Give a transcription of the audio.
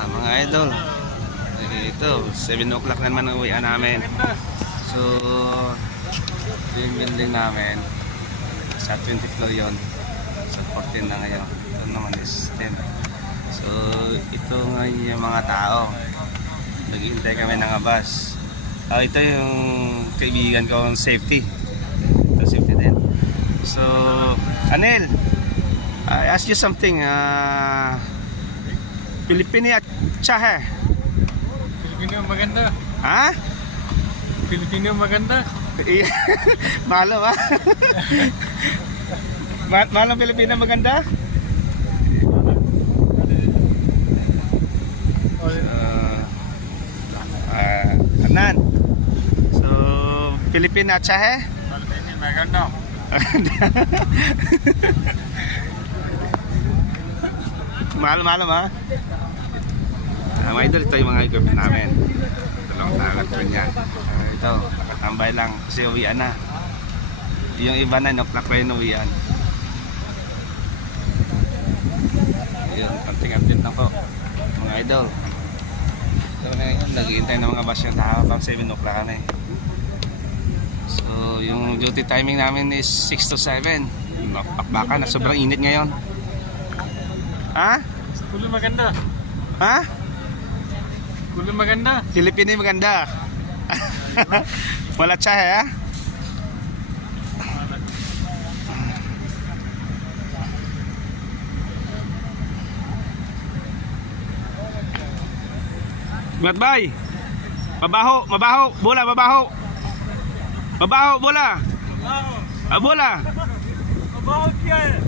Mga idol, ito 7 o'clock na naman ang uwian namin. So yung building namin sa 20 floor yon, sa 14 na ngayon. Ito naman is 10. So ito ngayon yung mga tao, naghihintay kami ng bus. Ito yung kaibigan ko, safety. Ito safety din. So Anel, I ask you something. Pilipino at Chahe. Filipino maganda. Ha? Filipino maganda. Malo ba? Malo Pilipino maganda? Anan. So, Pilipino at Chahe? Filipino maganda. Malo ba? Mga idol, ito yung mga equipment namin. Dalawang tangat ko niya. Ito, nakatambay lang kasi uwian na. Yung iba na, no-clock pa yung uwian. Ayun, konting update na po mga idol. Ito na yun, naghihintay ng mga bus yung tao pang 7 o'clock na eh. So, yung duty timing namin is 6 to 7. Bakbakan na, sobrang init ngayon. Ha? Kulo maganda. Ha? Kulo maganda. Filipino maganda. Wala Chahe ha? Matbay. Mabaho, mabaho, bola, mabaho. Mabaho, bola. Mabaho. Bola. Mabaho kaya.